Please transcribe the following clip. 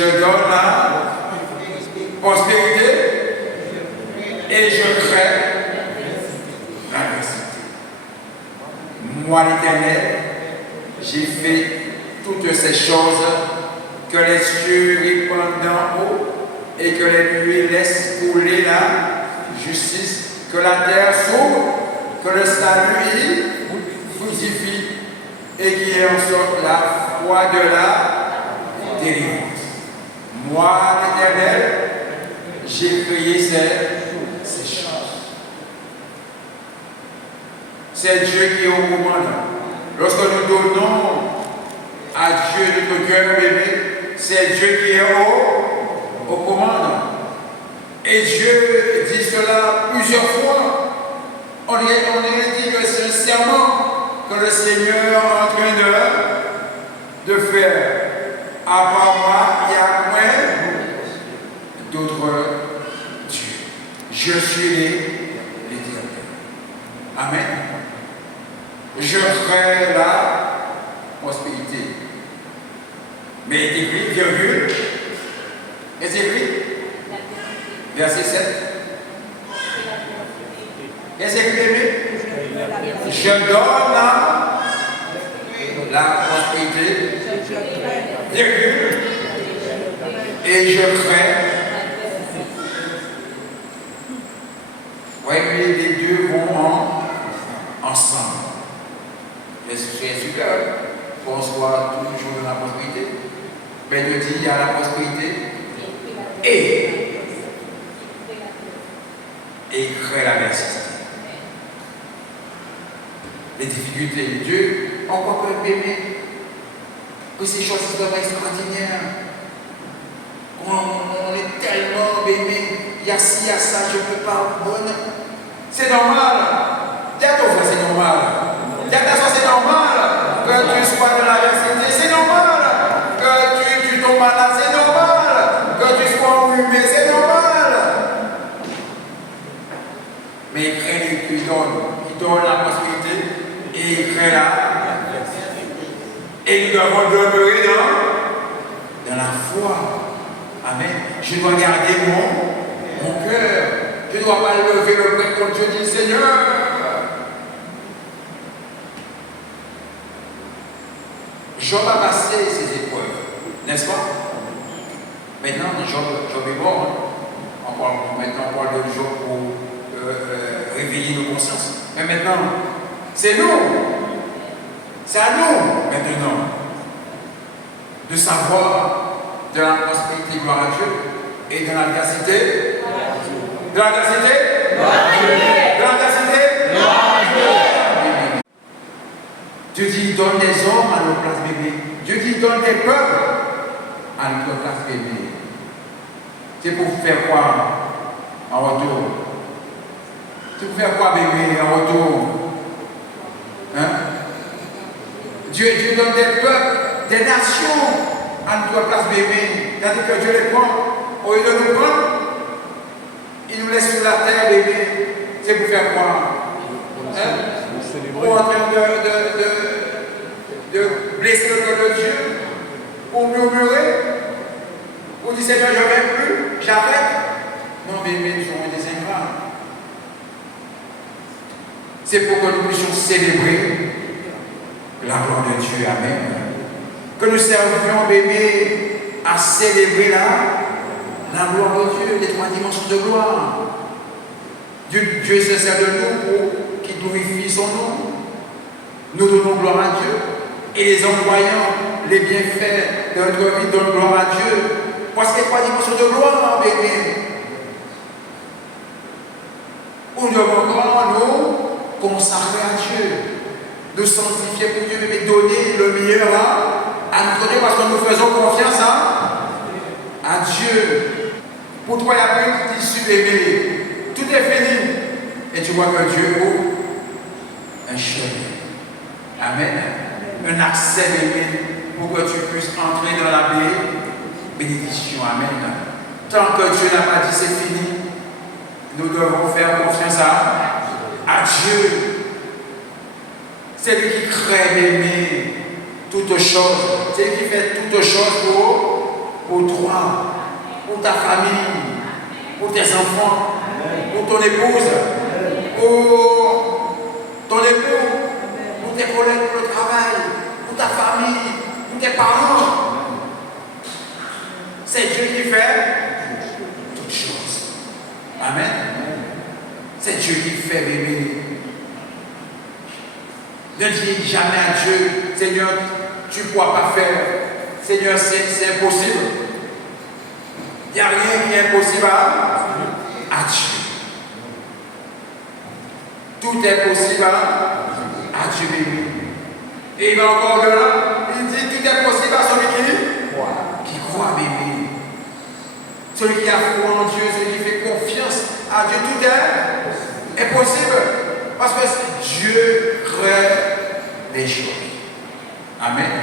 je donne la prospérité et je crée l'adversité. Moi, l'Éternel, j'ai fait toutes ces choses, que les cieux répandent d'en haut et que les nuées laissent couler la justice, que la terre s'ouvre, que le salut y fructifie et qu'il y ait en sorte la foi de la délivrance. Moi, l'Éternel, j'ai créé ces choses. C'est Dieu qui est au commandement. Lorsque nous donnons à Dieu notre cœur bébé, c'est Dieu qui est au commandement. Et Dieu dit cela plusieurs fois. On lui dit que c'est un serment que le Seigneur est en train de faire. Avant moi, il y a moins d'autres dieux. Je suis l'Éternel. Amen. Je crée la prospérité. Mais il est écrit, virgule. Est-ce écrit? Verset 7. Est-ce écrit? Je donne la prospérité, virgule, et je crée. Oui, les deux vont ensemble. C'est super qu'on soit toujours dans la prospérité. Mais Dieu dit il y a la prospérité et il crée l'adversité. Les difficultés de Dieu, encore peut aimer que ces choses sont extraordinaires. On est tellement béni. Il y a ci, il y a ça, je ne peux pas. C'est normal. Dis à ton frère, c'est normal. Dis à ta soeur, c'est normal que tu sois dans l'adversité. C'est normal que tu tombes malade. C'est normal que tu sois enrhumé. C'est normal. Mais il crée, il donne la prospérité et il crée et nous devons demeurer dans la foi. Amen. Je dois garder mon cœur. Je ne dois pas lever le bras contre Dieu et dire Seigneur. Job a passé ses épreuves, n'est-ce pas? Maintenant, Job est mort. Maintenant, on parle de Job pour réveiller nos consciences. Mais maintenant, c'est nous. C'est à nous, maintenant, de savoir de la prospérité, gloire à Dieu, et de l'adversité. De l'adversité. De l'adversité. Dieu dit, il donne des hommes à notre place bébé. Dieu dit, il donne des peuples à notre place bébé. C'est pour faire quoi en retour? C'est pour faire quoi bébé en retour? Hein? Dieu donne des peuples, des nations à notre place bébé. C'est-à-dire que Dieu les prend. Au lieu de nous prendre, il nous laisse sur la terre bébé. C'est pour faire quoi? Hein? Pour en train de blesser le cœur de Dieu, pour murmurer, pour dire Seigneur, je ne viens plus, j'arrête. Non, bébé, nous sommes des ingrats. C'est pour que nous puissions célébrer la gloire de Dieu. Amen. Que nous servions, bébé, à célébrer la gloire de Dieu, les trois dimensions de gloire. Dieu se sert de nous pour qu'il glorifie son nom. Nous donnons gloire à Dieu. Et les envoyants, les bienfaits de notre vie donnent gloire à Dieu. Parce qu'il y a trois dimensions de gloire, bébé. Où nous devons encore nous consacrer à Dieu. Nous sanctifier pour Dieu, mais donner le meilleur à notre Dieu parce que nous faisons confiance à Dieu. Pour toi, il n'y a plus de tissu bébé. Tout est fini. Et tu vois que Dieu ouvre un chemin. Amen. Un accès bébé pour que tu puisses entrer dans la bénédiction. Amen. Tant que Dieu n'a pas dit c'est fini, nous devons faire confiance à Dieu. C'est lui qui crée, bébé, toutes choses. C'est lui qui fait toutes choses pour pour toi, pour ta famille, pour tes enfants, pour ton épouse, pour ton époux, pour tes collègues, pour le travail, pour ta famille, pour tes parents. C'est Dieu qui fait toutes choses. Amen. C'est Dieu qui fait, bébé. Ne dis jamais à Dieu, Seigneur, tu ne pourras pas faire. Seigneur, c'est impossible. Il n'y a rien qui est impossible à Dieu. Tout est possible à Dieu, bébé. Et il va encore de là, il dit tout est possible à celui qui croit, bébé. Celui qui a foi en Dieu, celui qui fait confiance à Dieu, tout est possible. Parce que Dieu crée les choses. Amen.